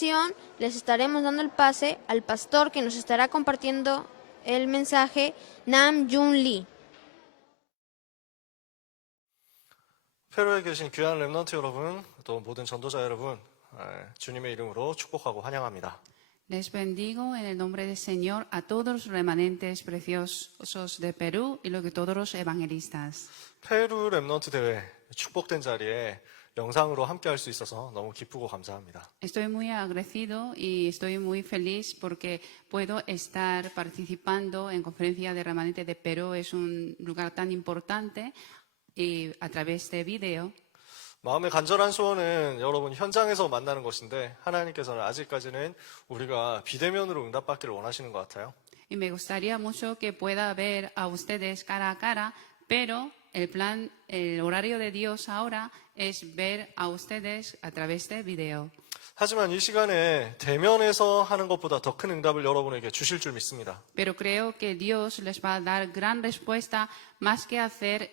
Les estaremos dando el pase al pastor que nos estará compartiendo el mensaje, Nam Jun Lee. 페루에 계신 귀한 렘넌트 여러분, 또 모든 전도자 여러분, 주님의 이름으로 축복하고 환영합니다. Les bendigo en el nombre del Señor a todos los remanentes preciosos de Perú y todos los evangelistas. 페루 렘넌트 대회 축복된 자리에 영상으로 함께 할 수 있어서 너무 기쁘고 감사합니다. Estoy muy agradecido y estoy muy feliz porque puedo estar participando en Conferencia de Remanente de Perú. Es un lugar tan importante y a través de video. 마음의 간절한 소원은 여러분 현장에서 만나는 것인데 하나님께서는 아직까지는 우리가 비대면으로 응답받기를 원하시는 것 같아요. Y me gustaría mucho que pueda ver a ustedes cara a cara, pero el horario de Dios ahora es ver a ustedes a través de video. 하지만 이 시간에 대면에서 하는 것보다 더 큰 응답을 여러분에게 주실 줄 믿습니다. Pero creo que Dios les va a dar gran respuesta más que hacer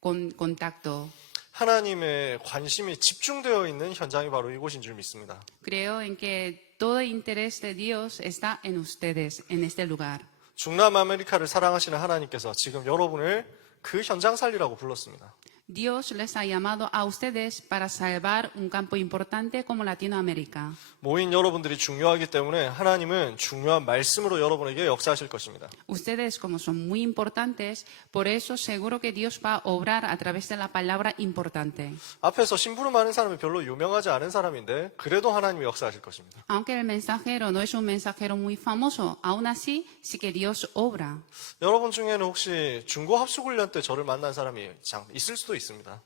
con contacto. 하나님의 관심이 집중되어 있는 현장이 바로 이곳인 줄 믿습니다. Creo en que todo el interés de Dios está en ustedes, en este lugar. 중남 아메리카를 사랑하시는 하나님께서 지금 여러분을 그 현장 살리라고 불렀습니다. Dios les ha llamado a ustedes para salvar un campo importante como Latinoamérica. 모인 여러분들이 중요하기 때문에 하나님은 중요한 말씀으로 여러분에게 역사하실 것입니다. Ustedes, como son muy importantes, por eso seguro que Dios va a obrar a través de la palabra importante. 앞에서 심부름 하는 사람이 별로 유명하지 않은 사람인데 그래도 하나님이 역사하실 것입니다. Aunque el mensajero no es un mensajero muy famoso, aún así sí que Dios obra. 여러분 중에는 혹시 중고 합숙훈련 때 저를 만난 사람이 있을 수도 있습니다.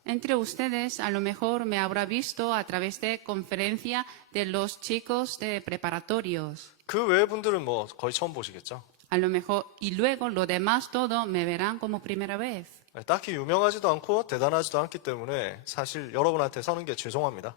Entre ustedes, a lo mejor me habrá visto a través de conferencia de los chicos de preparatorios. 그 외의 분들은 뭐 거의 처음 보시겠죠. A lo mejor, y luego lo demás todo me verán como primera vez. 딱히 유명하지도 않고 대단하지도 않기 때문에 사실 여러분한테 서는 게 죄송합니다.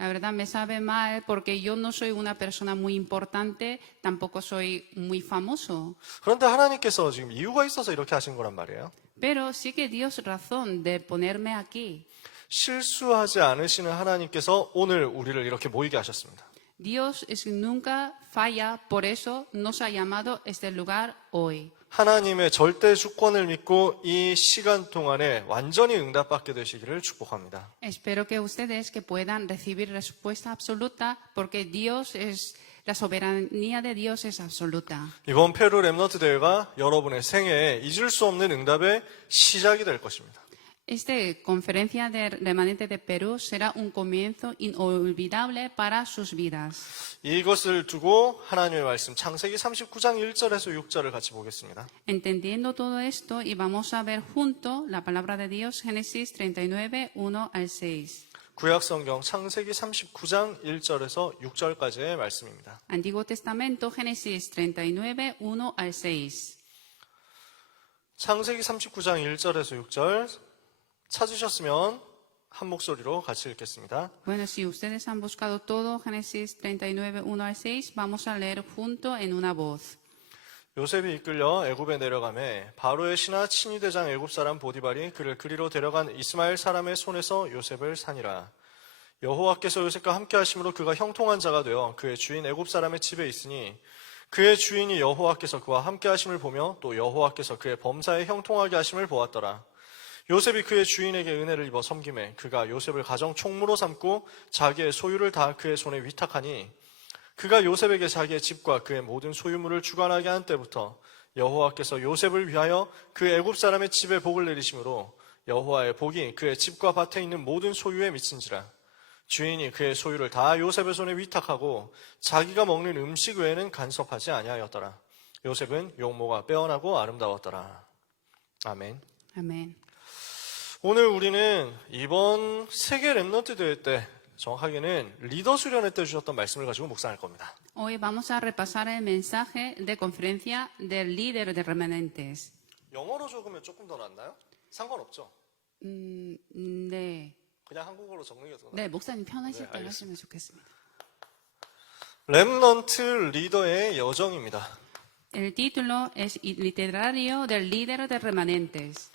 La verdad me sabe mal porque yo no soy una persona muy importante, tampoco soy muy famoso. 그런데 하나님께서 지금 이유가 있어서 이렇게 하신 거란 말이에요. Pero sí que Dios razón de ponerme aquí. 실수하지 않으시는 하나님께서 오늘 우리를 이렇게 모이게 하셨습니다. Dios es que nunca falla, por eso nos ha llamado a este lugar hoy. 하나님의 절대 주권을 믿고 이 시간 동안에 완전히 응답받게 되시기를 축복합니다. Espero que ustedes que puedan recibir respuesta absoluta porque Dios es la soberanía de Dios es absoluta. 이번 페루 렘넌트 대회가 여러분의 생애에 잊을 수 없는 응답의 시작이 될 것입니다. Esta conferencia de remanente de Perú será un comienzo inolvidable para sus vidas. 이것을 두고 하나님의 말씀 창세기 39장 1절에서 6절을 같이 보겠습니다. Entendiendo todo esto y vamos a ver junto la palabra de Dios, Génesis 39, 1 al 6. 구약 성경 창세기 39장 1절에서 6절까지의 말씀입니다. Antiguo Testamento, Génesis 39, 1 al 6. 창세기 39장 1절에서 6절 찾으셨으면 한 목소리로 같이 읽겠습니다. Bueno, si ustedes han buscado todo, Génesis 39, 1 al 6, vamos a leer junto en una voz. 요셉이 이끌려 애굽에 내려가매 바로의 신하 친위대장 애굽 사람 보디발이 그를 그리로 데려간 이스마엘 사람의 손에서 요셉을 산이라. 여호와께서 요셉과 함께 하심으로 그가 형통한 자가 되어 그의 주인 애굽 사람의 집에 있으니 그의 주인이 여호와께서 그와 함께 하심을 보며 또 여호와께서 그의 범사에 형통하게 하심을 보았더라. 요셉이 그의 주인에게 은혜를 입어 섬김에 그가 요셉을 가정 총무로 삼고 자기의 소유를 다 그의 손에 위탁하니 그가 요셉에게 자기의 집과 그의 모든 소유물을 주관하게 한 때부터 여호와께서 요셉을 위하여 그 애굽 사람의 집에 복을 내리심으로 여호와의 복이 그의 집과 밭에 있는 모든 소유에 미친지라. 주인이 그의 소유를 다 요셉의 손에 위탁하고 자기가 먹는 음식 외에는 간섭하지 아니하였더라. 요셉은 용모가 빼어나고 아름다웠더라. 아멘. Amén. 오늘 우리는 이번 세계 렘넌트 대회 때 정확하게는 리더 수련회 때 주셨던 말씀을 가지고 묵상할 겁니다. Hoy vamos a repasar el mensaje de conferencia del líder de remanentes. 영어로 적으면 조금 더 낫나요? 상관없죠? 네. 그냥 한국어로 적는 게 더 나아요. 네, 목사님 편하실 네, 때 알겠습니다. 하시면 좋겠습니다. 렘넌트 리더의 여정입니다. El título es literario del líder de remanentes.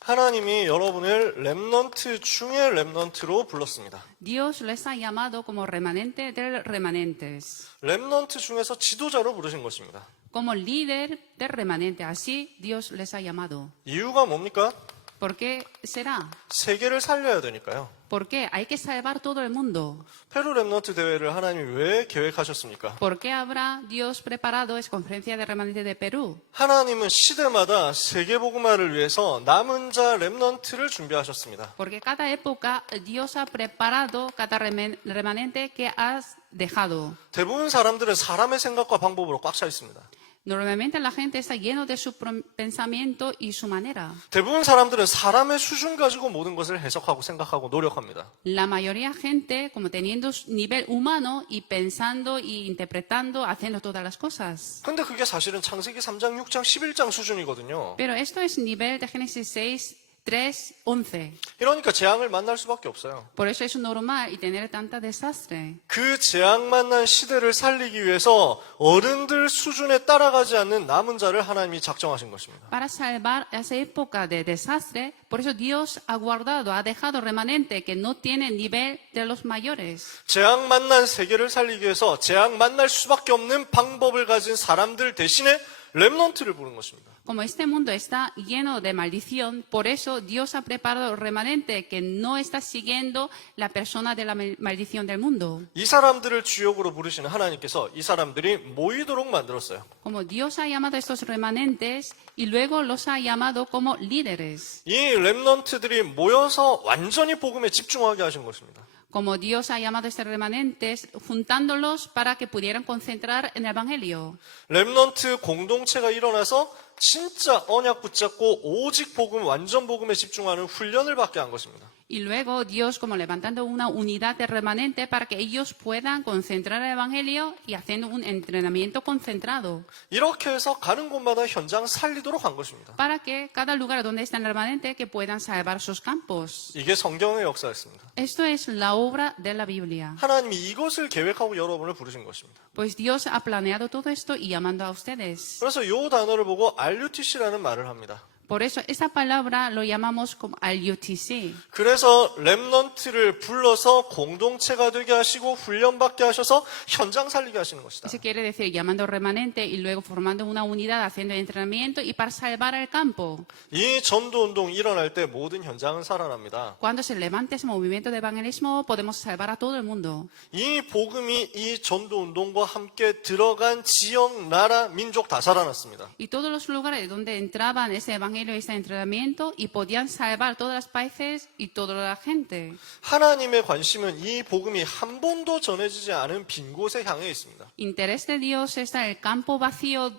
하나님이 여러분을 렘넌트 중의 렘넌트로 불렀습니다. Dios les ha llamado como remanente de remanentes, 렘넌트 중에서 지도자로 부르신 것입니다. como líder de remanente. Así Dios les ha llamado. 이유가 뭡니까? ¿Por qué será? 세계를 살려야 되니까요. ¿Por qué? Hay que salvar todo el mundo. 페루 렘넌트 대회를 하나님이 왜 계획하셨습니까? ¿Por qué habrá Dios preparado esa conferencia de remanente de Perú? 하나님은 시대마다 세계복음화를 위해서 남은 자 렘넌트를 준비하셨습니다. Porque cada época Dios ha preparado cada remanente que has dejado. 대부분 사람들은 사람의 생각과 방법으로 꽉 차 있습니다. Normalmente la gente está lleno de su pensamiento y su manera. 대부분 사람들은 사람의 수준 가지고 모든 것을 해석하고 생각하고 노력합니다. La mayoría de gente como teniendo su nivel humano y pensando y interpretando, haciendo todas las cosas. 근데 그게 사실은 창세기 3장, 6장, 11장 수준이거든요. Pero esto es nivel de Génesis 6, 3, 11. 이러니까 재앙을 만날 수밖에 없어요. Por eso es normal y tener tanta desastre. 그 재앙 만난 시대를 살리기 위해서 어른들 수준에 따라가지 않는 남은 자를 하나님이 작정하신 것입니다. Para salvar esa época de desastre, por eso Dios ha guardado, ha dejado remanente que no tiene nivel de los mayores. 재앙 만난 세계를 살리기 위해서 재앙 만날 수밖에 없는 방법을 가진 사람들 대신에 렘넌트를 부른 것입니다. Como este mundo está lleno de maldición, por eso Dios ha preparado remanente que no está siguiendo la persona de la maldición del mundo. 이 사람들을 주역으로 부르시는 하나님께서 이 사람들이 모이도록 만들었어요. Como Dios ha llamado a estos remanentes y luego los ha llamado como líderes. 이 렘넌트들이 모여서 완전히 복음에 집중하게 하신 것입니다. Como Dios ha llamado a estos remanentes, juntándolos para que pudieran concentrar en el Evangelio. 렘넌트 공동체가 일어나서 진짜 언약 붙잡고 오직 복음, 완전 복음에 집중하는 훈련을 받게 한 것입니다. Y luego Dios como levantando una unidad de remanente para que ellos puedan concentrar el Evangelio y haciendo un entrenamiento concentrado. 이렇게 해서 가는 곳마다 현장 살리도록 한 것입니다. Para que cada lugar donde está el remanente que puedan salvar sus campos. 이게 성경의 역사였습니다. Esto es la obra de la Biblia. 하나님이 이것을 계획하고 여러분을 부르신 것입니다. Pues Dios ha planeado todo esto y llamando a ustedes. 그래서 이 단어를 보고 RUTC라는 말을 합니다. Por eso esta palabra lo llamamos como al-UTC. 그래서 렘넌트를 불러서 공동체가 되게 하시고 훈련받게 하셔서 현장 살리게 하시는 것이다. Eso quiere decir llamando remanente y luego formando una unidad, haciendo entrenamiento y para salvar el campo. 이 전도 운동이 일어날 때 모든 현장은 살아납니다. Cuando se levante ese movimiento de evangelismo, podemos salvar a todo el mundo. 이 복음이 이 전도 운동과 함께 들어간 지역, 나라, 민족 다 살아났습니다. Y todos los lugares donde entraban ese evangelio y ese entrenamiento y podían salvar todos los países y toda la gente. 하나님의 관심은 이 복음이 한 번도 전해지지 않은 빈 곳에 향해 있습니다. Interés de Dios está en el campo vacío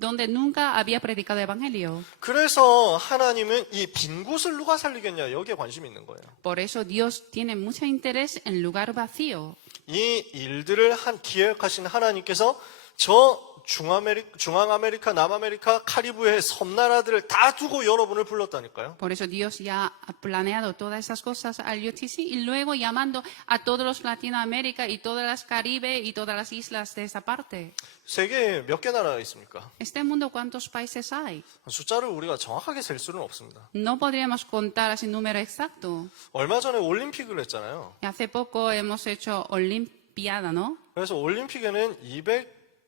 donde nunca había predicado el evangelio. 그래서 하나님은 이 빈 곳을 누가 살리겠냐 여기에 관심이 있는 거예요. Por eso Dios tiene mucho interés en el lugar vacío. 이 일들을 기획하신 하나님께서 저 중앙아메리카, 남아메리카, 카리브해 섬나라들을 다 두고 여러분을 불렀다니까요. Por eso Dios ya ha planeado todas esas cosas al UTC y luego llamando a todos los Latinoamérica y todas las Caribe y todas las islas de esa parte. 세계에 몇 개 나라가 있습니까? Este mundo, ¿cuántos países hay? 숫자를 우리가 정확하게 셀 수는 없습니다. No podríamos contar así número exacto. 얼마 전에 올림픽을 했잖아요. Y hace poco hemos hecho Olimpiada, ¿no? 그래서 올림픽에는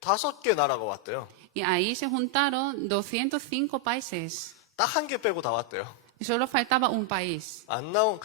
205개 나라가 왔대요. Y ahí se juntaron 205 países. 딱 한 개 빼고 다 왔대요. Y solo faltaba un país. 안 나온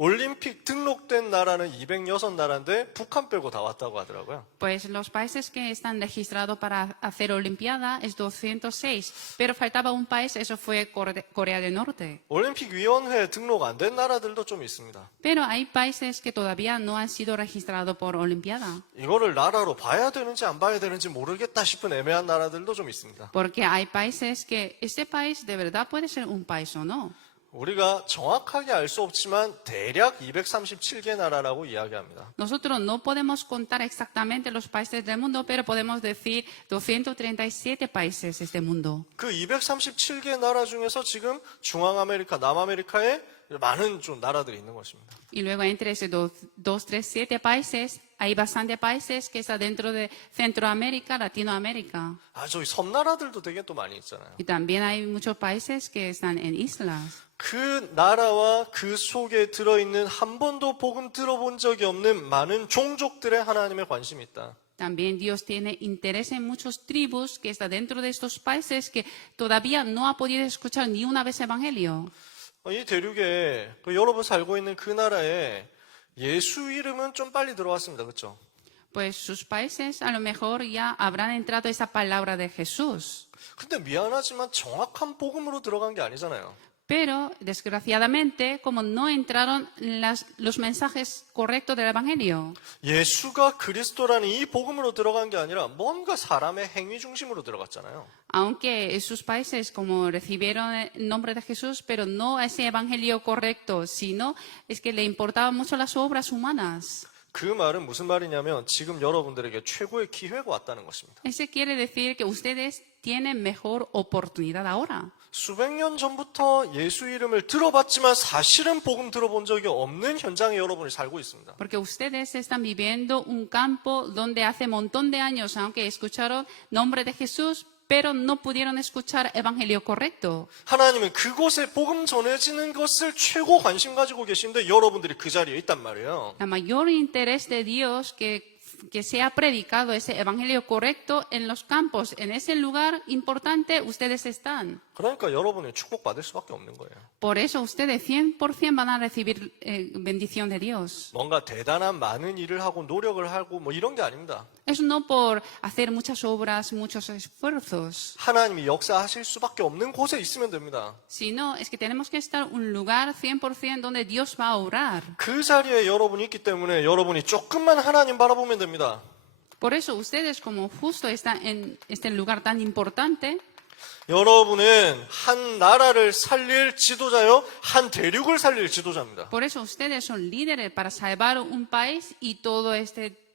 올림픽 등록된 나라는 206나라인데 북한 빼고 다 왔다고 하더라고요. Pues los países que están registrados para hacer Olimpiada es 206, pero faltaba un país, eso fue Corea del Norte. 올림픽 위원회에 등록 안 된 나라들도 좀 있습니다. Pero hay países que todavía no han sido registrados por Olimpiada, 이거를 나라로 봐야 되는지 안 봐야 되는지 모르겠다 싶은 애매한 나라들도 좀 있습니다. porque hay países que este país de verdad puede ser un país o no. 우리가 정확하게 알 수 없지만 대략 237개 나라라고 이야기합니다. Nosotros no podemos contar exactamente los países del mundo, pero podemos decir 237 países de este mundo. 그 237개 나라 중에서 지금 중앙아메리카, 남아메리카에 많은 좀 나라들이 있는 것입니다. Y luego entre esos 237 países hay bastantes países que están dentro de Centroamérica, Latinoamérica. 저기 섬나라들도 되게 또 많이 있잖아요. Y también hay muchos países que están en islas. 그 나라와 그 속에 들어있는 한 번도 복음 들어본 적이 없는 많은 종족들의 하나님의 관심이 있다. También Dios tiene interés en muchos tribus que están dentro de estos países que todavía no ha podido escuchar ni una vez evangelio. 이 대륙에 여러분 살고 있는 그 나라에 예수 이름은 좀 빨리 들어왔습니다. 그렇죠? Pues sus países a lo mejor ya habrán entrado esa palabra de Jesús. 근데 미안하지만 정확한 복음으로 들어간 게 아니잖아요. Pero, desgraciadamente, como no entraron los mensajes correctos del Evangelio, 예수가 그리스도라는 이 복음으로 들어간 게 아니라 뭔가 사람의 행위 중심으로 들어갔잖아요. aunque sus países como recibieron el nombre de Jesús, pero no ese Evangelio correcto, sino es que le importaban mucho las obras humanas. 그 말은 무슨 말이냐면 지금 여러분들에게 최고의 기회가 왔다는 것입니다. Eso quiere decir que ustedes tienen mejor oportunidad ahora. 수백 년 전부터 예수 이름을 들어봤지만 사실은 복음 들어본 적이 없는 현장에 여러분이 살고 있습니다. Porque ustedes están viviendo un campo donde hace un montón de años, aunque escucharon nombre de Jesús, pero no pudieron escuchar evangelio correcto. 하나님은 그곳에 복음 전해지는 것을 최고 관심 가지고 계신데 여러분들이 그 자리에 있단 말이에요. La mayor interés de Dios que sea predicado ese evangelio correcto en los campos, en ese lugar importante, ustedes están. 그러니까 여러분이 축복받을 수밖에 없는 거예요. Por eso ustedes 100% van a recibir bendición de Dios. 뭔가 대단한 많은 일을 하고 노력을 하고 뭐 이런 게 아닙니다. Es no por hacer muchas obras, muchos esfuerzos, 하나님이 역사하실 수밖에 없는 곳에 있으면 됩니다. sino es que tenemos que estar en un lugar 100% donde Dios va a orar. 그 자리에 여러분이 있기 때문에 여러분이 조금만 하나님 바라보면 됩니다. Por eso ustedes, como justo están en este lugar tan importante, 여러분은 한 나라를 살릴 지도자요, 한 대륙을 살릴 지도자입니다. por eso ustedes son líderes para salvar un país y todos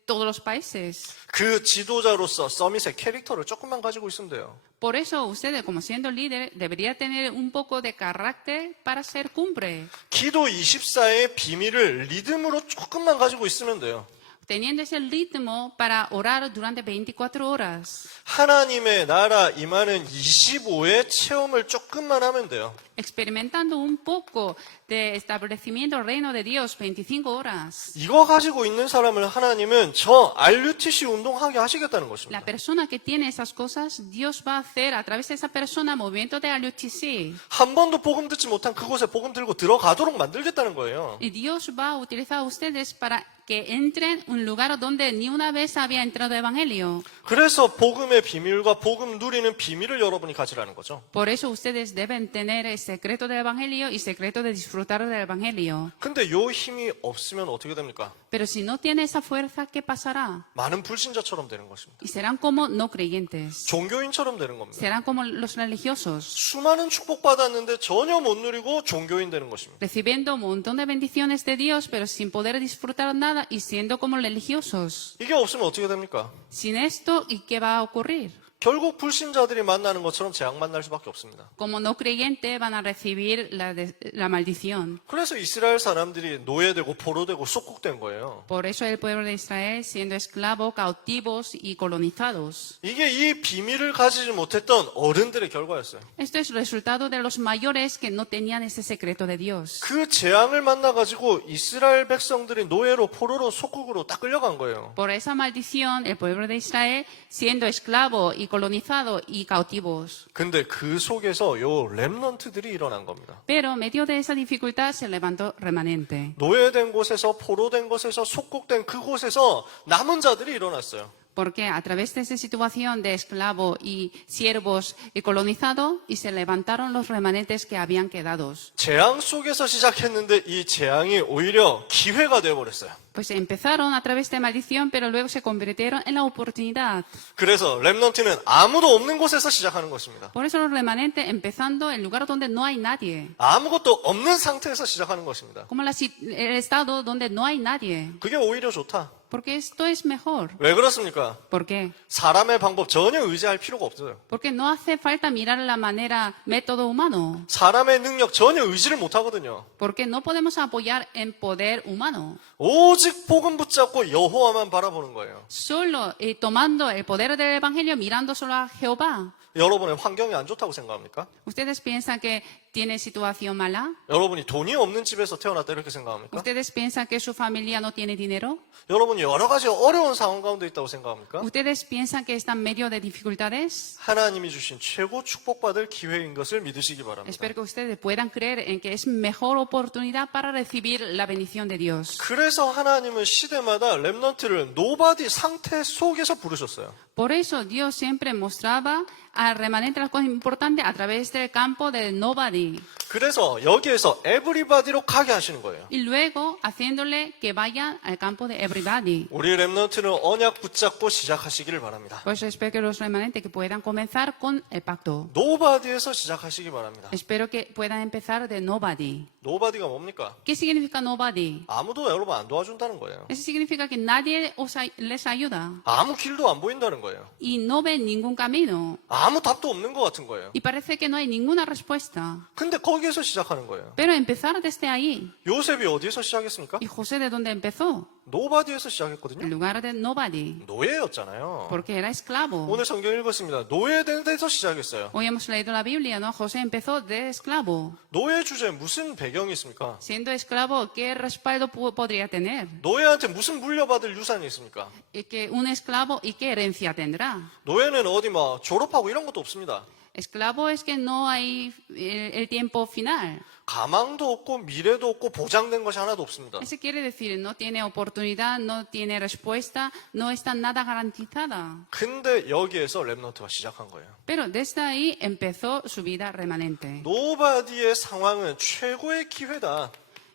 los países. 그 지도자로서 서밋의 캐릭터를 조금만 가지고 있으면 돼요. Por eso ustedes, como siendo líder, debería tener un poco de carácter para ser cumbre. 기도 24의 비밀을 리듬으로 조금만 가지고 있으면 돼요. Teniendo ese ritmo para orar durante 24 horas. 하나님의 나라 임하는 25의 체험을 조금만 하면 돼요. Experimentando un poco de establecimiento del reino de Dios 25 horas. 이거 가지고 있는 사람을 하나님은 저 RUTC 운동하게 하시겠다는 것입니다. La persona que tiene esas cosas, Dios va a hacer a través de esa persona movimiento de RUTC. 한 번도 복음 듣지 못한 그곳에 복음 들고 들어가도록 만들겠다는 거예요. Y Dios va a utilizar a ustedes para que entren en un lugar donde ni una vez había entrado el evangelio. 그래서 복음의 비밀과 복음 누리는 비밀을 여러분이 가지라는 거죠. Por eso ustedes deben tener el secreto del evangelio y secreto de disfrutar del evangelio. 근데 요 힘이 없으면 어떻게 됩니까? Pero si no tiene esa fuerza, ¿qué pasará? 많은 불신자처럼 되는 것입니다. Y serán como no creyentes. 종교인처럼 되는 겁니다. Serán como los religiosos, 수많은 축복받았는데 전혀 못 누리고 종교인 되는 것입니다. recibiendo un montón de bendiciones de Dios, pero sin poder disfrutar nada y siendo como religiosos. 이게 없으면 어떻게 됩니까? Sin esto, ¿y qué va a ocurrir? 결국 불신자들이 만나는 것처럼 재앙 만날 수밖에 없습니다. Como no creyentes van a recibir la maldición. 그래서 이스라엘 사람들이 노예되고 포로되고 속국된 거예요. Por eso el pueblo de Israel siendo esclavos, cautivos y colonizados. 이게 이 비밀을 가지지 못했던 어른들의 결과였어요. Esto es resultado de los mayores que no tenían ese secreto de Dios. 그 재앙을 만나가지고 이스라엘 백성들이 노예로 포로로 속국으로 딱 끌려간 거예요. Por esa maldición, el pueblo de Israel siendo esclavo y colonizado y cautivos. 근데 그 속에서 요 렘넌트들이 일어난 겁니다. Pero en medio de esa dificultad se levantó remanente. 노예된 곳에서 포로된 곳에서 속국된 그곳에서 남은 자들이 일어났어요. Porque a través de esa situación de esclavo y siervos y colonizado, y se levantaron los remanentes que habían quedado. 재앙 속에서 시작했는데 이 재앙이 오히려 기회가 되어버렸어요. Pues empezaron a través de maldición, pero luego se convirtieron en la oportunidad. 그래서 렘넌트는 아무도 없는 곳에서 시작하는 것입니다. Por eso los remanentes empezando en lugar donde no hay nadie. 아무것도 없는 상태에서 시작하는 것입니다. Como el estado donde no hay nadie. 그게 오히려 좋다. Porque esto es mejor. 왜 그렇습니까? ¿Por qué? 사람의 방법 전혀 의지할 필요가 없어요. Porque no hace falta mirar la manera, método humano. 사람의 능력 전혀 의지를 못 하거든요. Porque no podemos apoyar en poder humano. 오직 복음 붙잡고 여호와만 바라보는 거예요. Solo tomando el poder del Evangelio, mirando solo a Jehová. 여러분의 환경이 안 좋다고 생각합니까? ¿Ustedes piensan que tiene situación mala? 여러분이 돈이 없는 집에서 태어났다 이렇게 생각합니까? ¿Ustedes piensan que su familia no tiene dinero? 여러분이 여러 가지 어려운 상황 가운데 있다고 생각합니까? ¿Ustedes piensan que están en medio de dificultades? 하나님이 주신 최고 축복받을 기회인 것을 믿으시기 바랍니다. Espero que ustedes puedan creer en que es mejor oportunidad para recibir la bendición de Dios. 그래서 하나님은 시대마다 렘넌트를 노바디 상태 속에서 부르셨어요. Por eso Dios siempre mostraba al remanente las cosas importantes a través del campo del nobody. 그래서 여기에서 에브리바디로 가게 하시는 거예요. Y luego haciéndole que vayan al campo de everybody. 우리 렘넌트는 언약 붙잡고 시작하시기를 바랍니다. Por eso espero que los remanentes que puedan comenzar con el pacto. 노바디에서 시작하시기 바랍니다. Espero que puedan empezar de nobody. 노바디가 뭡니까? ¿Qué significa nobody? 아무도 여러분 안 도와준다는 거예요. Eso significa que nadie les ayuda 아무 길도 안 보인다는 거예요. y no ven ningún camino 아무 답도 없는 것 같은 거예요. y parece que no hay ninguna respuesta. 근데 거기에서 시작하는 거예요. Pero empezar desde ahí. 요셉이 어디에서 시작했습니까? ¿Y José de dónde empezó? 노바디에서 En 시작했거든요. lugar de nobody, 노예였잖아요. porque era esclavo. 오늘 성경 읽었습니다. 노예된 데서 시작했어요. Hoy hemos leído la Biblia, ¿no? José empezó de esclavo. 노예 주제에 무슨 배경이 있습니까? Siendo esclavo, ¿qué respaldo podría tener? 노예한테 무슨 물려받을 유산이 있습니까? Y que un esclavo, ¿y qué herencia tendrá? 노예는 어디 막 졸업하고 이런 것도 없습니다. Esclavo es que no hay el tiempo final. 가망도 없고 미래도 없고 보장된 것이 하나도 없습니다. Eso quiere decir, no tiene oportunidad, no tiene respuesta, no está nada garantizada. 근데 여기에서 렘넌트가 시작한 거예요. Pero desde ahí empezó su vida remanente. 노바디의 상황은 최고의 기회다.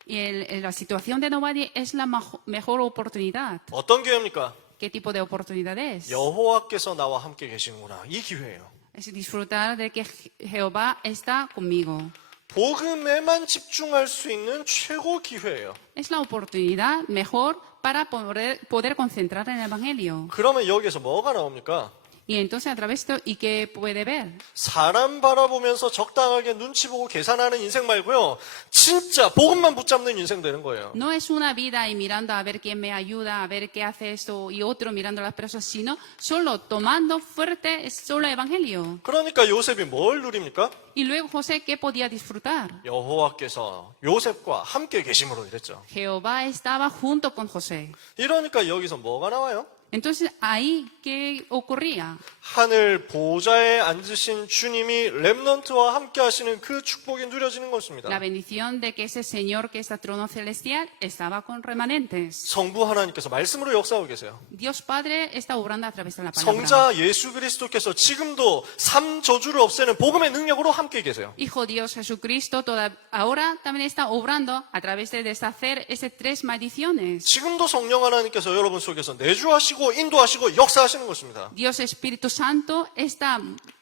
Y la situación de nobody es la mejor oportunidad. 어떤 기회입니까? ¿Qué tipo de oportunidad es? 여호와께서 나와 함께 계시는구나. 이 기회예요. Es disfrutar de que Jehová está conmigo. 복음에만 집중할 수 있는 최고 기회예요. Es la oportunidad mejor para poder concentrar en el Evangelio. 그러면 여기에서 뭐가 나옵니까? Y entonces a través de esto, ¿y qué puede ver? 사람 바라보면서 적당하게 눈치 보고 계산하는 인생 말고요. 진짜 복음만 붙잡는 인생 되는 거예요. No es una vida y mirando a ver quién me ayuda, a ver qué hace esto y otro mirando a las personas, sino solo tomando fuerte es solo el Evangelio. 그러니까 요셉이 뭘 누립니까? Y luego José, ¿qué podía disfrutar? 여호와께서 요셉과 함께 계심으로 이랬죠. Jehová estaba junto con José. 이러니까 여기서 뭐가 나와요? Entonces, ahí, ¿qué ocurría? 하늘 보좌에 앉으신 주님이 렘넌트와 함께 하시는 그 축복이 누려지는 것입니다. La bendición de que ese Señor que está trono celestial estaba con remanentes. 성부 하나님께서 말씀으로 역사하고 계세요. Dios Padre está obrando a través de la palabra. 성자 예수 그리스도께서 지금도 삶 저주를 없애는 복음의 능력으로 함께 계세요. Hijo Dios Jesucristo ahora también está obrando a través de deshacer esas tres maldiciones. 지금도 성령 하나님께서 여러분 속에서 내주하시고 인도하시고 역사하시는 것입니다. Dios Espíritu Santo está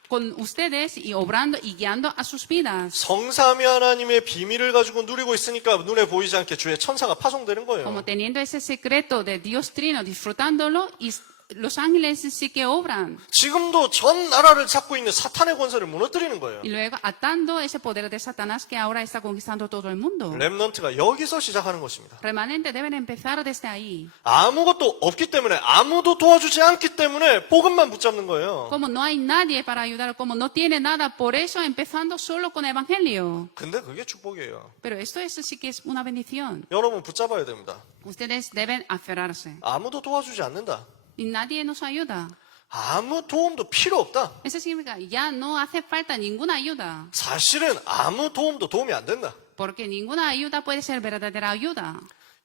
con ustedes y obrando y guiando a sus vidas. 성삼위 하나님의 비밀을 가지고 누리고 있으니까 눈에 보이지 않게 주의 천사가 파송되는 거예요. Como teniendo ese secreto de Dios Trino, disfrutándolo y los ángeles sí que obran. 지금도 전 나라를 잡고 있는 사탄의 권세를 무너뜨리는 거예요. Y luego atando ese poder de Satanás que ahora está conquistando todo el mundo. 렘넌트가 여기서 시작하는 것입니다. Remanentes deben empezar desde ahí. 아무것도 없기 때문에 아무도 도와주지 않기 때문에 복음만 붙잡는 거예요. Como no hay nadie para ayudar, como no tiene nada, por eso empezando solo con el Evangelio. 근데 그게 축복이에요. Pero esto sí que es una bendición. 여러분 붙잡아야 됩니다. Ustedes deben aferrarse. 아무도 도와주지 않는다. Y nadie nos ayuda. 아무 도움도 필요 없다. Eso significa ya no hace falta ninguna ayuda. 사실은 아무 도움도 도움이 안 된다. Porque ninguna ayuda puede ser verdadera ayuda.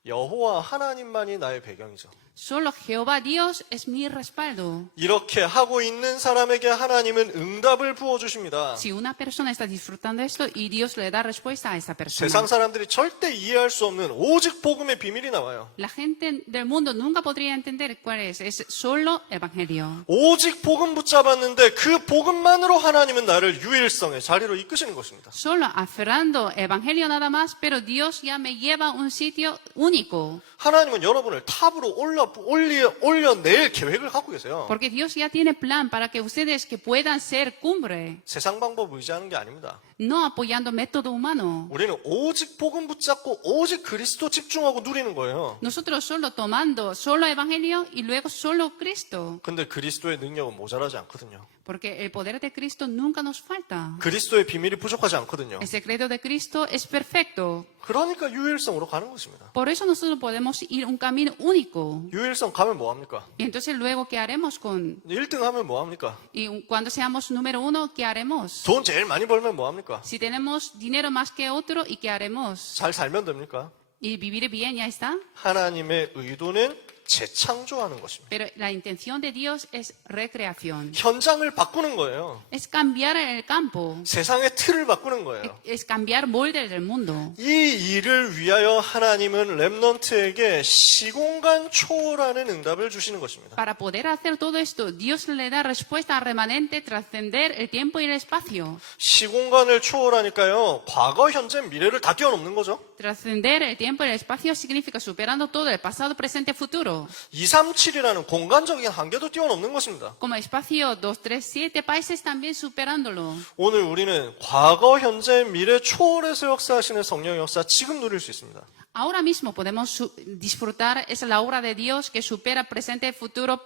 여호와 하나님만이 나의 배경이죠. Solo Jehová Dios es mi respaldo. 이렇게 하고 있는 사람에게 하나님은 응답을 부어주십니다. Si una persona está disfrutando esto y Dios le da respuesta a esa persona. 세상 사람들이 절대 이해할 수 없는 오직 복음의 비밀이 나와요. La gente del mundo nunca podría entender cuál es solo evangelio. 오직 복음 붙잡았는데 그 복음만으로 하나님은 나를 유일성의 자리로 이끄시는 것입니다. Solo aferrando evangelio nada más, pero Dios ya me lleva a un sitio único. 하나님은 여러분을 탑으로 올라 올려낼 계획을 갖고 계세요. Porque Dios ya tiene plan para que ustedes que puedan ser cumbre, 세상 방법 의지하는 게 아닙니다. no apoyando método humano. 우리는 오직 복음 붙잡고 오직 그리스도 집중하고 누리는 거예요. Nosotros solo tomando solo evangelio y luego solo Cristo. 근데 그리스도의 능력은 모자라지 않거든요. Porque el poder de Cristo nunca nos falta. 그리스도의 비밀이 부족하지 않거든요. El secreto de Cristo es perfecto. 그러니까 유일성으로 가는 것입니다. Por eso nosotros podemos ir un camino único. 유일성 가면 뭐합니까? Y entonces luego, ¿qué haremos con? 1등 하면 뭐합니까? Y cuando seamos número uno, ¿qué haremos? 돈 제일 많이 벌면 뭐합니까? Si tenemos dinero más que otro, ¿y qué haremos? 잘 살면 됩니까? ¿Y vivir bien ya está? 하나님의 의도는 재창조하는 것입니다. Pero la intención de Dios es recreación. 현장을 바꾸는 거예요. Es cambiar el campo. 세상의 틀을 바꾸는 거예요. Es cambiar moldes del mundo. 이 일을 위하여 하나님은 렘넌트에게 시공간 초월하는 응답을 주시는 것입니다. Para poder hacer todo esto, Dios le da respuesta al remanente, trascender el tiempo y el espacio. 시공간을 초월하니까요. 과거, 현재, 미래를 다 뛰어넘는 거죠. Trascender el tiempo y el espacio significa superando todo, el pasado, presente, futuro. 237이라는 공간적인 한계도 뛰어넘는 것입니다. Como espacio 2, 3, 7 países también superándolo. 오늘 우리는 과거, 현재, 미래 초월해서 역사하시는 성령의 역사 지금 누릴 수 있습니다. Ahora mismo podemos disfrutar, es la obra de Dios que supera presente, futuro,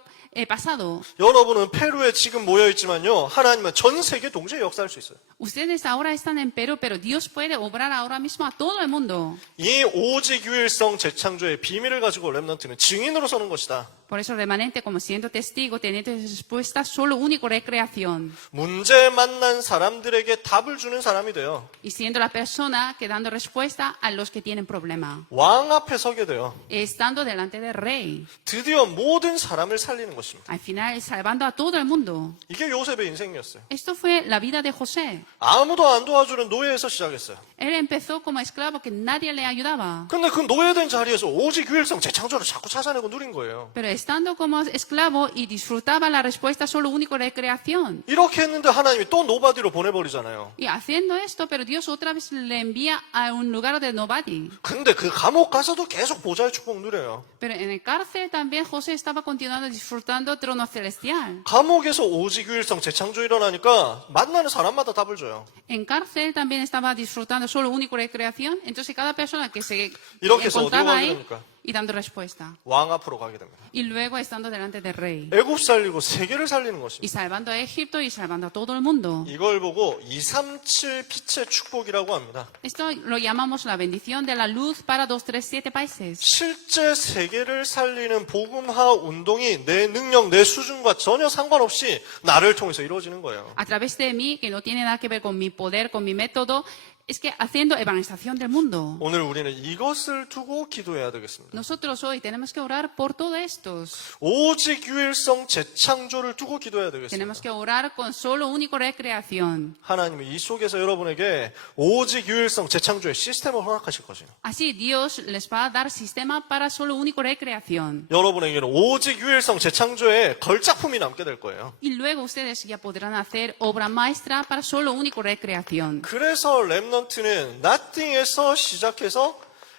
pasado. 여러분은 페루에 지금 모여 있지만요. 하나님은 전 세계 동시에 역사할 수 있어요. Ustedes ahora están en Perú, pero Dios puede obrar ahora mismo a todo el mundo. 이 오직 유일성 재창조의 비밀을 가지고 렘넌트는 증인으로 서는 것이다. Por eso remanente, como siendo testigo, teniendo respuesta, solo único recreación. 문제 만난 사람들에게 답을 주는 사람이 돼요. Y siendo la persona que dando respuesta a los que tienen problema. 왕 앞에 서게 돼요. Estando delante del rey. 드디어 모든 사람을 살리는 것입니다. Al final, salvando a todo el mundo. 이게 요셉의 인생이었어요. Esto fue la vida de José. 아무도 안 도와주는 노예에서 시작했어요. Él empezó como esclavo que nadie le ayudaba. 근데 그 노예된 자리에서 오직 유일성 재창조를 자꾸 찾아내고 누린 거예요. Pero estando como esclavo y disfrutaba la respuesta solo único recreación. 이렇게 했는데 하나님이 또 노바디로 보내버리잖아요. Y haciendo esto, pero Dios otra vez le envía a un lugar de nobody. 근데 그 감옥 가서도 계속 보좌의 축복 누려요. Pero en el cárcel también José estaba continuando disfrutando trono celestial. 감옥에서 오직 유일성 재창조 일어나니까 만나는 사람마다 답을 줘요. En cárcel también estaba disfrutando solo único recreación. Entonces cada persona que se 이렇게 해서 어디로 encontraba 가게 ahí 됩니까? y dando respuesta. 왕 앞으로 가게 됩니다. Y luego estando delante del rey. 애굽 살리고 세계를 살리는 것입니다. Y salvando a Egipto y salvando a todo el mundo. 이걸 보고 237 빛의 축복이라고 합니다. Esto lo llamamos la bendición de la luz para 2, 3, 7 países. 실제 세계를 살리는 복음화 운동이 내 능력, 내 수준과 전혀 상관없이 나를 통해서 이루어지는 거예요. A través de mí, que no tiene nada que ver con mi poder, con mi método, es que haciendo evangelización del mundo. 오늘 우리는 이것을 두고 기도해야 되겠습니다. Nosotros hoy tenemos que orar por todo esto. 오직 유일성 재창조를 두고 기도해야 되겠습니다. Tenemos que orar con solo único recreación. 하나님은 이 속에서 여러분에게 오직 유일성 재창조의 시스템을 허락하실 것이에요. Así Dios les va a dar sistema para solo único recreación. 여러분에게는 오직 유일성 재창조의 걸작품이 남게 될 거예요. Y luego ustedes ya podrán hacer obra maestra para solo único recreación. 그래서 렘넌트는 nothing에서 시작해서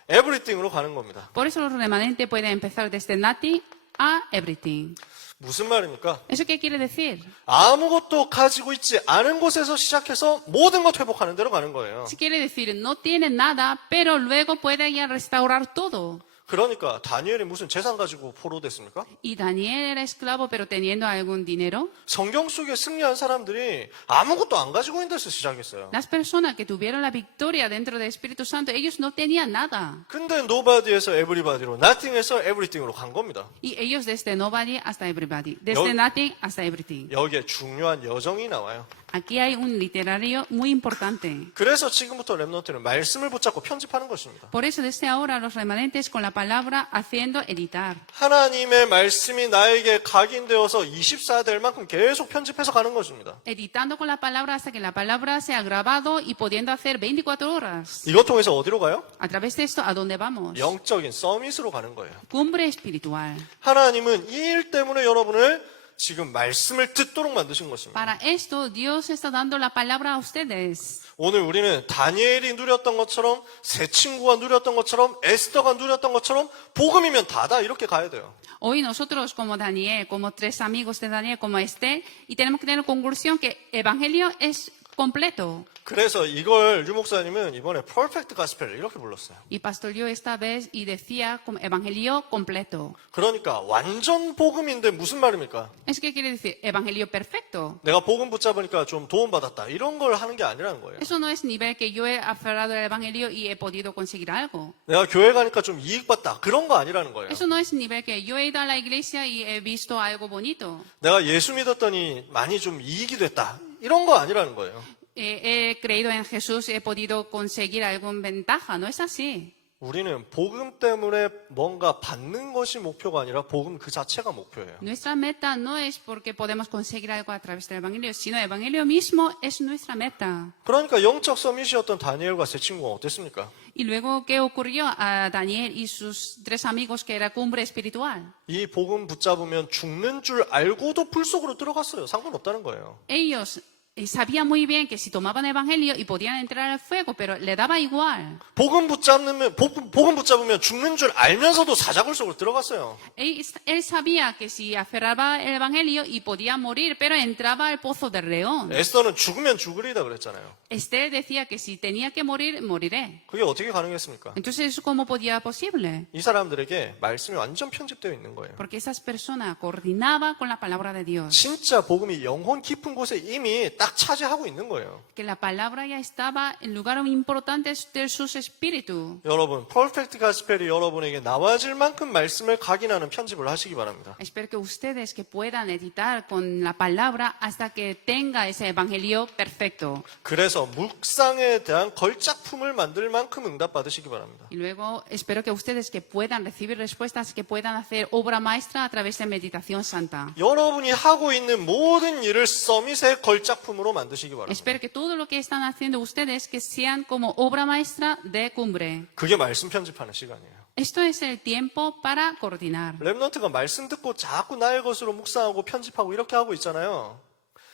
everything으로 가는 겁니다. Por eso los remanentes pueden empezar desde nothing a everything. 무슨 말입니까? ¿Eso qué quiere decir? 아무것도 가지고 있지 않은 곳에서 시작해서 모든 것 회복하는 대로 가는 거예요. Eso quiere decir, no tiene nada, pero luego puede ya restaurar todo. 그러니까 다니엘이 무슨 재산 가지고 포로됐습니까? Y Daniel era esclavo, pero teniendo algún dinero. 성경 속에 승리한 사람들이 아무것도 안 가지고 있는 데서 시작했어요. Las personas que tuvieron la victoria dentro del Espíritu Santo, ellos no tenían nada. 근데 nobody에서 everybody로, nothing에서 everything으로 간 겁니다. Y ellos desde nobody hasta everybody, desde nothing hasta everything. 여기에 중요한 여정이 나와요. Aquí hay un literario muy importante. 그래서 지금부터 렘넌트는 말씀을 붙잡고 편집하는 것입니다. Por eso desde ahora los remanentes con la palabra haciendo editar. 하나님의 말씀이 나에게 각인되어서 24 될 만큼 계속 편집해서 가는 것입니다. Editando con la palabra hasta que la palabra sea grabado y pudiendo hacer 24 horas. 이것 통해서 어디로 가요? A través de esto, ¿a dónde vamos? 영적인 서밋으로 가는 거예요. Cumbre espiritual. 하나님은 이 일 때문에 여러분을 지금 말씀을 듣도록 만드신 것입니다. Para esto, Dios está dando la palabra a ustedes. 오늘 우리는 다니엘이 누렸던 것처럼 세 친구가 누렸던 것처럼 에스더가 누렸던 것처럼 복음이면 다다 이렇게 가야 돼요. Hoy nosotros, como Daniel, como tres amigos de Daniel, como Esther, y tenemos que tener conclusión que evangelio es completo. 그래서 이걸 유 목사님은 이번에 퍼펙트 가스펠 이렇게 불렀어요. Y Pastor Yo esta vez y decía como evangelio completo. 그러니까 완전 복음인데 무슨 말입니까? ¿Es qué quiere decir? Evangelio perfecto. 내가 복음 붙잡으니까 좀 도움받았다 이런 걸 하는 게 아니라는 거예요. Eso no es nivel que yo he aferrado al evangelio y he podido conseguir algo. 내가 교회 가니까 좀 이익받다 그런 거 아니라는 거예요. Eso no es nivel que yo he ido a la iglesia y he visto algo bonito. 내가 예수 믿었더니 많이 좀 이익이 됐다 이런 거 아니라는 거예요. He creído en Jesús y he podido conseguir alguna ventaja. No es así. 우리는 복음 때문에 뭔가 받는 것이 목표가 아니라 복음 그 자체가 목표예요. Nuestra meta no es porque podemos conseguir algo a través del evangelio, sino el evangelio mismo es nuestra meta. 그러니까 영적 서밋이었던 다니엘과 세 친구가 어땠습니까? Y luego, ¿qué ocurrió a Daniel y sus tres amigos que era cumbre espiritual? 이 복음 붙잡으면 죽는 줄 알고도 불 속으로 들어갔어요. 상관없다는 거예요. Ellos sabían muy bien que si tomaban el evangelio y podían entrar al fuego, pero le daba igual. 복음 붙잡으면 죽는 줄 알면서도 사자굴 속으로 들어갔어요. Él sabía que si aferraba el evangelio y podía morir, pero entraba al pozo del león. 에스더는 죽으면 죽으리다 그랬잖아요. Esther decía que si tenía que morir, moriré. 그게 어떻게 가능했습니까? Entonces, ¿cómo podía posible? 이 사람들에게 말씀이 완전 편집되어 있는 거예요. Porque esas personas coordinaban con la palabra de Dios. 진짜 복음이 영혼 깊은 곳에 이미 딱 차지하고 있는 거예요. Que la palabra ya estaba en lugar importante de sus espíritus. 여러분, 퍼펙트 가스펠이 여러분에게 나와질 만큼 말씀을 각인하는 편집을 하시기 바랍니다. Espero que ustedes que puedan editar con la palabra hasta que tenga ese evangelio perfecto. 그래서 묵상에 대한 걸작품을 만들 만큼 응답받으시기 바랍니다. Y luego espero que ustedes que puedan recibir respuestas, que puedan hacer obra maestra a través de meditación santa. 여러분이 하고 있는 모든 일을 서밋의 걸작품으로 만드시기 바랍니다. Espero que todo lo que están haciendo ustedes que sean como obra maestra de cumbre. 그게 말씀 편집하는 시간이에요. Esto es el tiempo para coordinar. 렘넌트가 말씀 듣고 자꾸 나의 것으로 묵상하고 편집하고 이렇게 하고 있잖아요.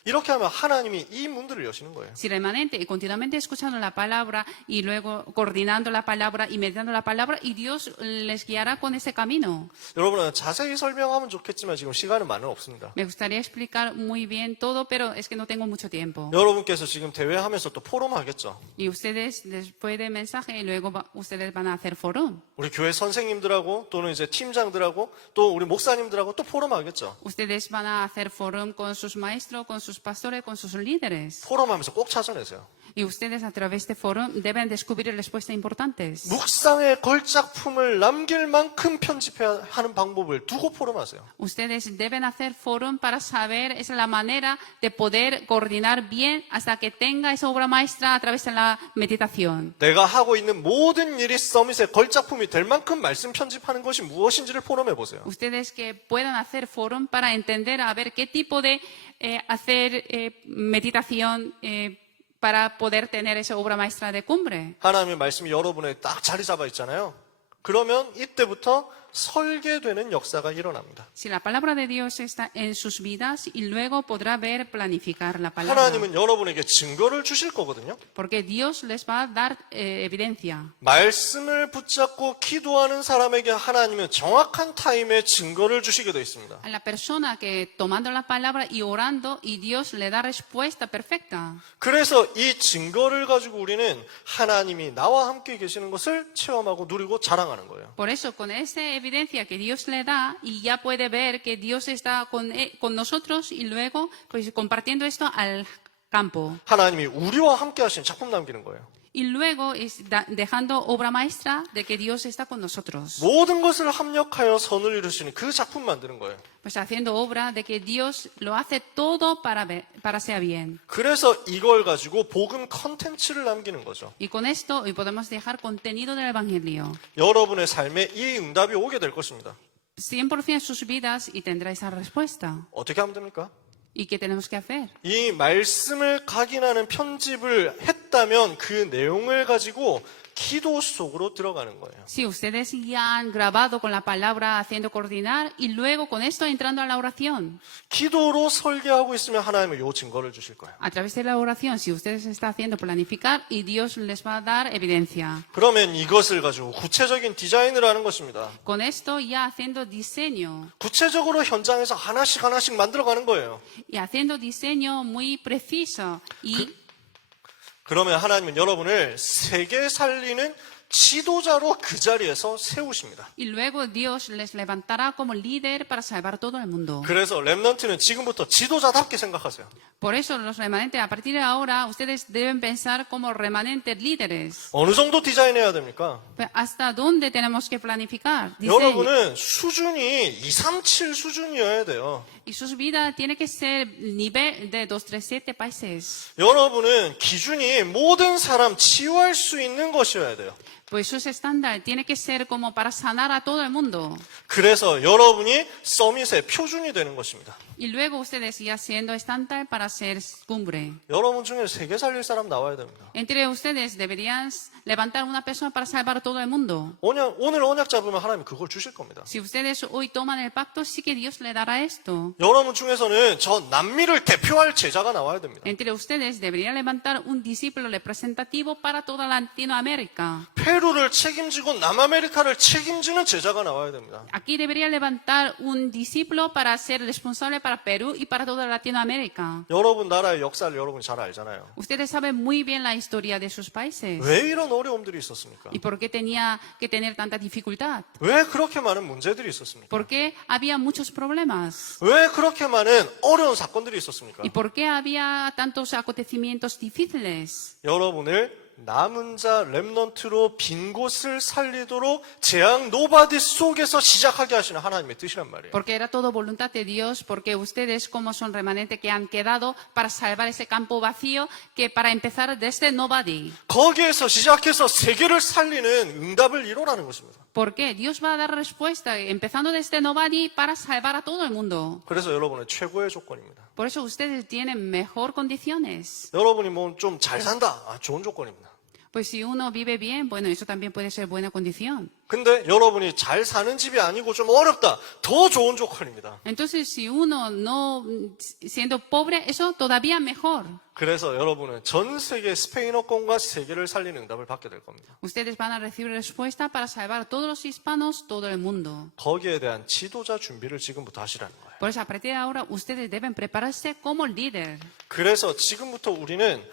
이렇게 하면 하나님이 이 문들을 여시는 거예요. Si remanente y continuamente escuchando la palabra y luego coordinando la palabra y meditando la palabra y Dios les guiará con ese camino. 여러분은 자세히 설명하면 좋겠지만 지금 시간은 많이 없습니다. Me gustaría explicar muy bien todo, pero es que no tengo mucho tiempo. 여러분께서 지금 대회하면서 또 포럼 하겠죠. Y ustedes después del mensaje y luego ustedes van a hacer foro. 우리 교회 선생님들하고 또는 이제 팀장들하고 또 우리 목사님들하고 또 포럼 하겠죠. Ustedes van a hacer foro con sus maestros, con sus pastores, con sus líderes. 포럼하면서 꼭 찾아내세요. Y ustedes a través de foro deben descubrir respuestas importantes. 묵상의 걸작품을 남길 만큼 편집해야 하는 방법을 두고 포럼하세요. Ustedes deben hacer foro para saber esa es la manera de poder coordinar bien hasta que tenga esa obra maestra a través de la meditación. 내가 하고 있는 모든 일이 서밋의 걸작품이 될 만큼 말씀 편집하는 것이 무엇인지를 포럼해 보세요. Ustedes que puedan hacer foro para entender a ver qué tipo de hacer meditación para poder tener esa obra maestra de cumbre. 하나님의 말씀이 여러분에 딱 자리 잡아 있잖아요. 그러면 이때부터 설계되는 역사가 일어납니다. Si la palabra de Dios está en sus vidas y luego podrá ver planificar la palabra. 하나님은 여러분에게 증거를 주실 거거든요. Porque Dios les va a dar evidencia. 말씀을 붙잡고 기도하는 사람에게 하나님은 정확한 타임에 증거를 주시게 되어 있습니다. A la persona que tomando la palabra y orando y Dios le da respuesta perfecta. 그래서 이 증거를 가지고 우리는 하나님이 나와 함께 계시는 것을 체험하고 누리고 자랑하는 거예요. Por eso, con esa evidencia que Dios le da y ya puede ver que Dios está con nosotros y luego pues compartiendo esto al campo. 하나님이 우리와 함께 하신 작품 남기는 거예요. Y luego dejando obra maestra de que Dios está con nosotros. 모든 것을 합력하여 선을 이루시는 그 작품 만드는 거예요. Pues haciendo obra de que Dios lo hace todo para sea bien. 그래서 이걸 가지고 복음 컨텐츠를 남기는 거죠. Y con esto hoy podemos dejar contenido del Evangelio. 여러분의 삶에 이 응답이 오게 될 것입니다. 100% en sus vidas y tendrá esa respuesta. 어떻게 하면 됩니까? ¿Y qué tenemos que hacer? 이 말씀을 각인하는 편집을 했다면 그 내용을 가지고 기도 속으로 들어가는 거예요. Si ustedes ya han grabado con la palabra haciendo coordinar y luego con esto entrando a la oración. 기도로 설계하고 있으면 하나님은 요 증거를 주실 거예요. A través de la oración, si ustedes están haciendo planificar y Dios les va a dar evidencia. 그러면 이것을 가지고 구체적인 디자인을 하는 것입니다. Con esto ya haciendo diseño 구체적으로 현장에서 하나씩 하나씩 만들어가는 거예요. y haciendo diseño muy preciso y 그러면 하나님은 여러분을 세계 살리는 지도자로 그 자리에서 세우십니다. y luego Dios les levantará como líder para salvar todo el mundo. 그래서 렘넌트는 지금부터 지도자답게 생각하세요. Por eso los remanentes, a partir de ahora, ustedes deben pensar como remanentes líderes. 어느 정도 디자인해야 됩니까? Pero ¿hasta dónde tenemos que planificar? Diseño. 여러분은 수준이 237 수준이어야 돼요. Y sus vidas tiene que ser nivel de 237 países. 여러분은 기준이 모든 사람 치유할 수 있는 것이어야 돼요. Pues sus estándares tiene que ser como para sanar a todo el mundo. 그래서 여러분이 서밋의 표준이 되는 것입니다. Y luego ustedes ya siendo estándar para ser cumbre. 여러분 중에 세계 살릴 사람 나와야 됩니다. Entre ustedes deberían levantar una persona para salvar a todo el mundo. 오늘 언약 잡으면 하나님이 그걸 주실 겁니다. Si ustedes hoy toman el pacto, sí que Dios le dará esto. 여러분 중에서는 저 남미를 대표할 제자가 나와야 됩니다. Entre ustedes debería levantar un discípulo representativo para toda Latinoamérica. 페루를 책임지고 남아메리카를 책임지는 제자가 나와야 됩니다. Aquí debería levantar un discípulo para ser responsable para Perú y para toda Latinoamérica. 여러분 나라의 역사를 여러분이 잘 알잖아요. Ustedes saben muy bien la historia de sus países. 왜 이런 어려움들이 있었습니까? ¿Y por qué tenía que tener tanta dificultad? 왜 그렇게 많은 문제들이 있었습니까? ¿Por qué había muchos problemas? 왜 그렇게 많은 어려운 사건들이 있었습니까? ¿Y por qué había tantos acontecimientos difíciles? 여러분을 남은 자 렘넌트로 빈 곳을 살리도록 재앙 노바디 속에서 시작하게 하시는 하나님의 뜻이란 말이에요. Porque era todo voluntad de Dios, porque ustedes como son remanentes que han quedado para salvar ese campo vacío, que para empezar desde nobody. 거기에서 시작해서 세계를 살리는 응답을 이루라는 것입니다. ¿Por qué? Dios va a dar respuesta, empezando desde nobody para salvar a todo el mundo. 그래서 여러분의 최고의 조건입니다. Por eso ustedes tienen mejor condiciones. 여러분이 뭐 좀 잘 산다. 좋은 조건입니다. Pues si uno vive bien, bueno, eso también puede ser buena condición. 근데 여러분이 잘 사는 집이 아니고 좀 어렵다. 더 좋은 조건입니다. Entonces, si uno no siendo pobre, eso todavía mejor. 그래서 여러분은 전 세계 스페인어권과 세계를 살리는 응답을 받게 될 겁니다. Ustedes van a recibir respuesta para salvar a todos los hispanos, todo el mundo. 거기에 대한 지도자 준비를 지금부터 하시라는 거예요. Por eso, a partir de ahora, ustedes deben prepararse como líder. 그래서 지금부터 우리는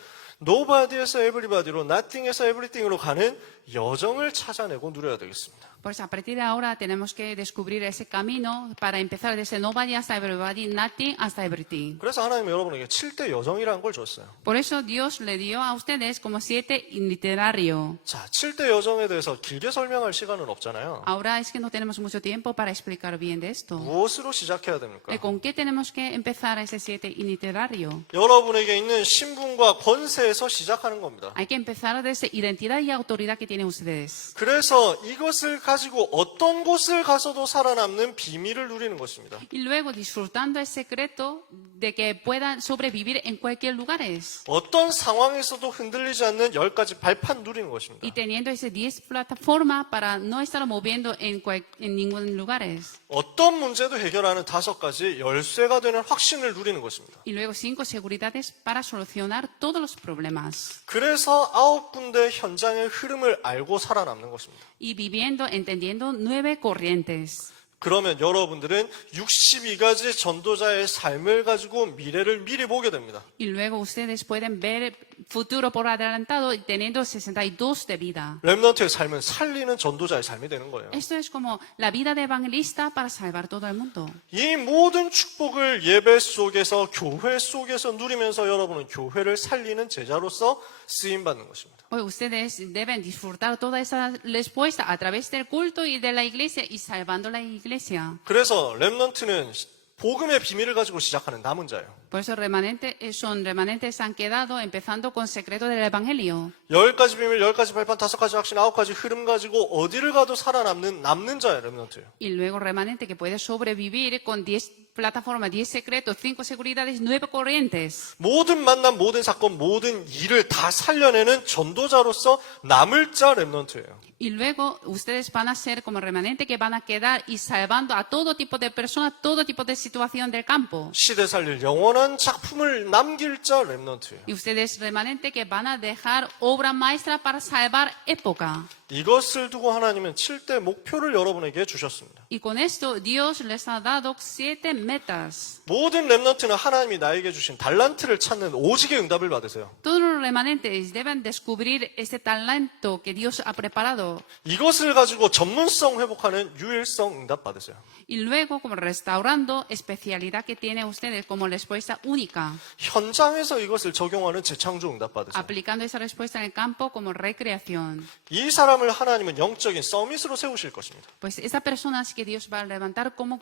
nobody에서 everybody로 nothing에서 everything으로 가는 여정을 찾아내고 누려야 되겠습니다. Por eso, a partir de ahora, tenemos que descubrir ese camino para empezar desde nobody hasta everybody, nothing hasta everything. 그래서 하나님은 여러분에게 7대 여정이라는 걸 줬어요. Por eso, Dios le dio a ustedes como 7 itinerario. 자, 7대 여정에 대해서 길게 설명할 시간은 없잖아요. Ahora es que no tenemos mucho tiempo para explicar bien de esto. 무엇으로 시작해야 됩니까? ¿Con qué tenemos que empezar ese 7 itinerario? 여러분에게 있는 신분과 권세에서 시작하는 겁니다. Hay que empezar desde identidad y autoridad que tienen ustedes. 그래서 이것을 가지고 어떤 곳을 가서도 살아남는 비밀을 누리는 것입니다. Y luego disfrutando el secreto de que puedan sobrevivir en cualquier lugares. 어떤 상황에서도 흔들리지 않는 10가지 발판 누리는 것입니다. Y teniendo ese 10 plataforma para no estar moviendo en ningún lugares. 어떤 문제도 해결하는 5가지 열쇠가 되는 확신을 누리는 것입니다. Y luego 5 seguridades para solucionar todos los problemas. 그래서 9군데 현장의 흐름을 알고 살아남는 것입니다. Y viviendo, entendiendo 9 corrientes. 그러면 여러분들은 62가지 전도자의 삶을 가지고 미래를 미리 보게 됩니다. Y luego ustedes pueden ver futuro por adelantado teniendo 62 de vida. 렘넌트의 삶은 살리는 전도자의 삶이 되는 거예요. Esto es como la vida de evangelista para salvar todo el mundo. 이 모든 축복을 예배 속에서 교회 속에서 누리면서 여러분은 교회를 살리는 제자로서 쓰임 받는 것입니다. Hoy ustedes deben disfrutar toda esa respuesta a través del culto y de la iglesia y salvando la iglesia. 그래서 렘넌트는 복음의 비밀을 가지고 시작하는 남은 자예요. Por eso remanentes han quedado empezando con secreto del evangelio. 10가지 비밀, 10가지 발판, 5가지 확신, 9가지 흐름 가지고 어디를 가도 살아남는 남는 자예요, 렘넌트예요. Y luego remanente que puede sobrevivir con 10 plataforma, 10 secretos, 5 seguridades, 9 corrientes. 모든 만남, 모든 사건, 모든 일을 다 살려내는 전도자로서 남을 자 렘넌트예요. Y luego ustedes van a ser como remanente que van a quedar y salvando a todo tipo de personas, todo tipo de situación del campo. 시대 살릴 영원한 작품을 남길 자 렘넌트예요. Y ustedes remanente que van a dejar obra maestra para salvar época. 이것을 두고 하나님은 7대 목표를 여러분에게 주셨습니다. Y con esto Dios les ha dado 7 metas. 모든 렘넌트는 하나님이 나에게 주신 달란트를 찾는 오직의 응답을 받으세요. Todos los remanentes deben descubrir este talento que Dios ha preparado. 이것을 가지고 전문성 회복하는 유일성 응답 받으세요. Y luego, como restaurando, especialidad que tiene ustedes como respuesta única. 현장에서 이것을 적용하는 재창조 응답 받으세요. Aplicando esa respuesta en el campo como recreación. 이 사람을 하나님은 영적인 서밋으로 세우실 것입니다. Pues esa persona es que Dios va a levantar como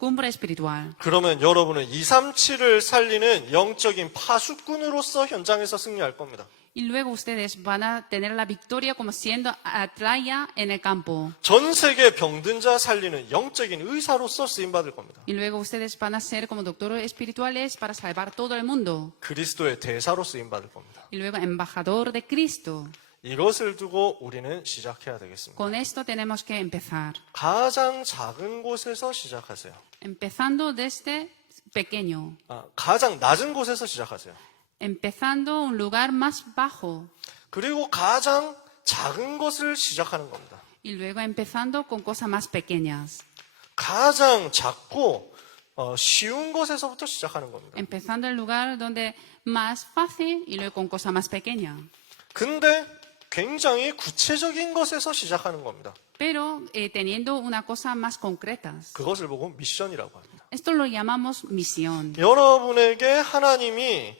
cumbre espiritual. 그러면 여러분은 237을 살리는 영적인 파수꾼으로서 현장에서 승리할 겁니다. Y luego ustedes van a tener la victoria como siendo atlaya en el campo. 전 세계 병든 자 살리는 영적인 의사로서 쓰임 받을 겁니다. Y luego ustedes van a ser como doctores espirituales para salvar todo el mundo. 그리스도의 대사로 쓰임 받을 겁니다. Y luego embajador de Cristo. 이것을 두고 우리는 시작해야 되겠습니다. Con esto tenemos que empezar. 가장 작은 곳에서 시작하세요. Empezando desde pequeño. 가장 낮은 곳에서 시작하세요. Empezando un lugar más bajo. 그리고 가장 작은 것을 시작하는 겁니다. Y luego empezando con cosas más pequeñas. 가장 작고 쉬운 것에서부터 시작하는 겁니다. Empezando el lugar donde más fácil y luego con cosas más pequeñas. 근데 굉장히 구체적인 것에서 시작하는 겁니다. Pero teniendo una cosa más concretas. 그것을 보고 미션이라고 합니다. Esto lo llamamos misión. 여러분에게 하나님이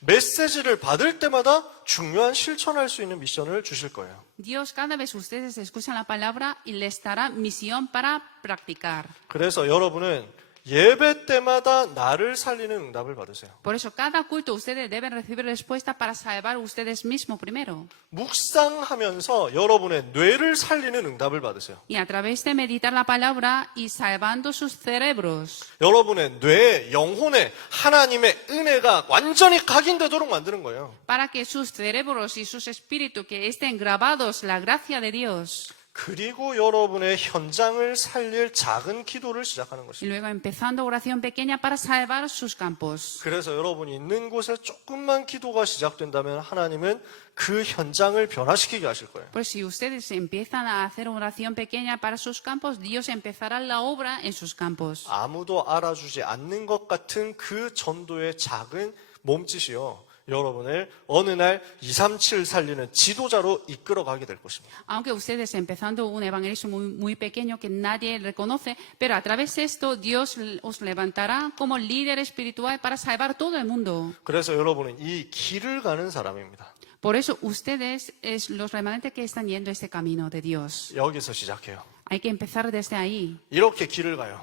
메시지를 받을 때마다 중요한 실천할 수 있는 미션을 주실 거예요. Dios cada vez ustedes escuchan la palabra y les dará misión para practicar. 그래서 여러분은 예배 때마다 나를 살리는 응답을 받으세요. Por eso cada culto ustedes deben recibir respuesta para salvar ustedes mismos primero. 묵상하면서 여러분의 뇌를 살리는 응답을 받으세요. Y a través de meditar la palabra y salvando sus cerebros. 여러분의 뇌, 영혼에 하나님의 은혜가 완전히 각인되도록 만드는 거예요. Para que sus cerebros y sus espíritus que estén grabados la gracia de Dios. 그리고 여러분의 현장을 살릴 작은 기도를 시작하는 Y 것입니다. luego empezando oración pequeña para salvar sus campos. 그래서 여러분이 있는 곳에 조금만 기도가 시작된다면 하나님은 그 현장을 변화시키게 하실 거예요. Pues si ustedes empiezan a hacer oración pequeña para sus campos, Dios empezará la obra en sus campos. 아무도 알아주지 않는 것 같은 그 전도의 작은 몸짓이요. 여러분을 어느 날 237 살리는 지도자로 이끌어가게 될 것입니다. Aunque ustedes empezando un evangelismo muy pequeño que nadie reconoce, pero a través de esto Dios os levantará como líder espiritual para salvar todo el mundo. 그래서 여러분은 이 길을 가는 사람입니다. Por eso ustedes, los remanentes que están yendo este camino de Dios, 여기서 시작해요. hay que empezar desde ahí. 이렇게 길을 가요.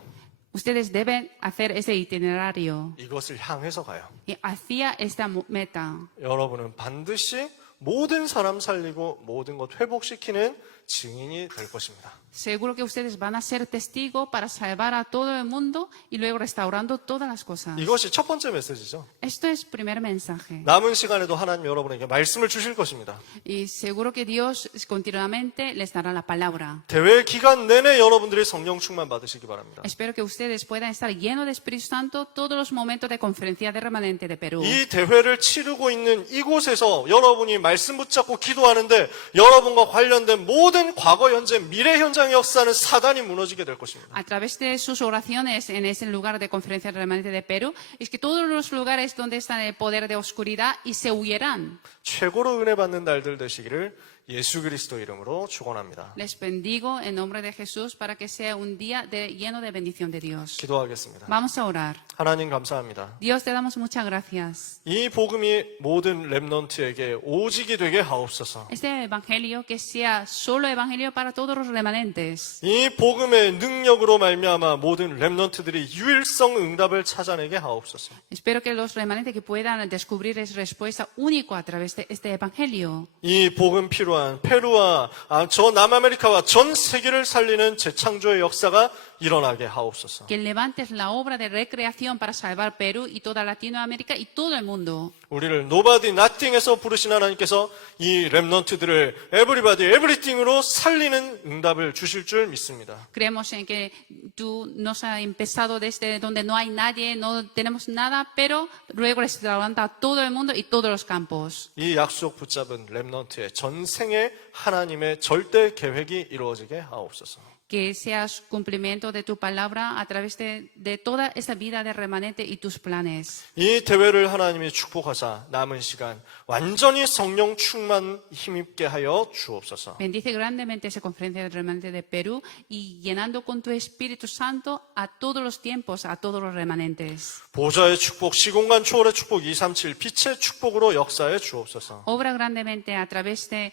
Ustedes deben hacer ese itinerario 이것을 향해서 가요. y hacia esta meta. 여러분은 반드시 모든 사람 살리고 모든 것 회복시키는 증인이 될 것입니다. Seguro que ustedes van a ser testigos para salvar a todo el mundo y luego restaurando todas las cosas. 이것이 첫 번째 메시지죠. Esto es el primer mensaje. 남은 시간에도 하나님 여러분에게 말씀을 주실 것입니다. Y seguro que Dios continuamente les dará la palabra. 대회 기간 내내 여러분들이 성령 충만 받으시기 바랍니다. Espero que ustedes puedan estar llenos de Espíritu Santo todos los momentos de conferencia de remanente de Perú. 이 대회를 치르고 있는 이곳에서 여러분이 말씀 붙잡고 기도하는데 여러분과 관련된 모든 과거, 현재, 미래 현장의 역사는 사단이 무너지게 될 것입니다. A través de sus oraciones en ese lugar de conferencia de remanente de Perú, es que todos los lugares donde está el poder de oscuridad y se huirán. 최고로 은혜 받는 날들 되시기를 예수 그리스도 이름으로 축원합니다. Les bendigo en nombre de Jesús para que sea un día lleno de bendición de Dios. 기도하겠습니다. Vamos a orar. 하나님 감사합니다. Dios, te damos muchas gracias. 이 복음이 모든 렘넌트에게 오직이 되게 하옵소서. Este evangelio que sea solo evangelio para todos los remanentes. 이 복음의 능력으로 말미암아 모든 렘넌트들이 유일성 응답을 찾아내게 하옵소서. Espero que los remanentes que puedan descubrir esa respuesta única a través de este evangelio. 이 복음 필요한 페루와 저 남아메리카와 전 세계를 살리는 재창조의 역사가 일어나게 하옵소서. que levantes la obra de recreación para salvar Perú y toda Latinoamérica y todo el mundo. 우리를 Nobody Nothing에서 부르신 하나님께서 이 렘넌트들을 Everybody Everything으로 살리는 응답을 주실 줄 믿습니다. Creemos en que tú nos has empezado desde donde no hay nadie, no tenemos nada, pero luego restaurando a todo el mundo y todos los campos. 이 약속 붙잡은 렘넌트의 전생의 하나님의 절대 계획이 이루어지게 하옵소서. Que seas cumplimiento de tu palabra a través de toda esta vida de remanente y tus planes. 이 대회를 하나님이 축복하사 남은 시간 완전히 성령 충만 힘입게 하여 주옵소서. Bendice grandemente esa conferencia de remanente de Perú y llenando con tu Espíritu Santo a todos los tiempos, a todos los remanentes. 보좌의 축복, 시공간 초월의 축복 237 빛의 축복으로 역사해 주옵소서. Obra grandemente a través de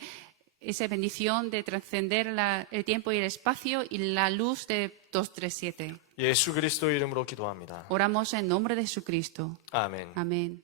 esa bendición de trascender el tiempo y el espacio y la luz de 237. 예수 그리스도 이름으로 기도합니다. Oramos en nombre de Jesucristo. 아멘. Amén.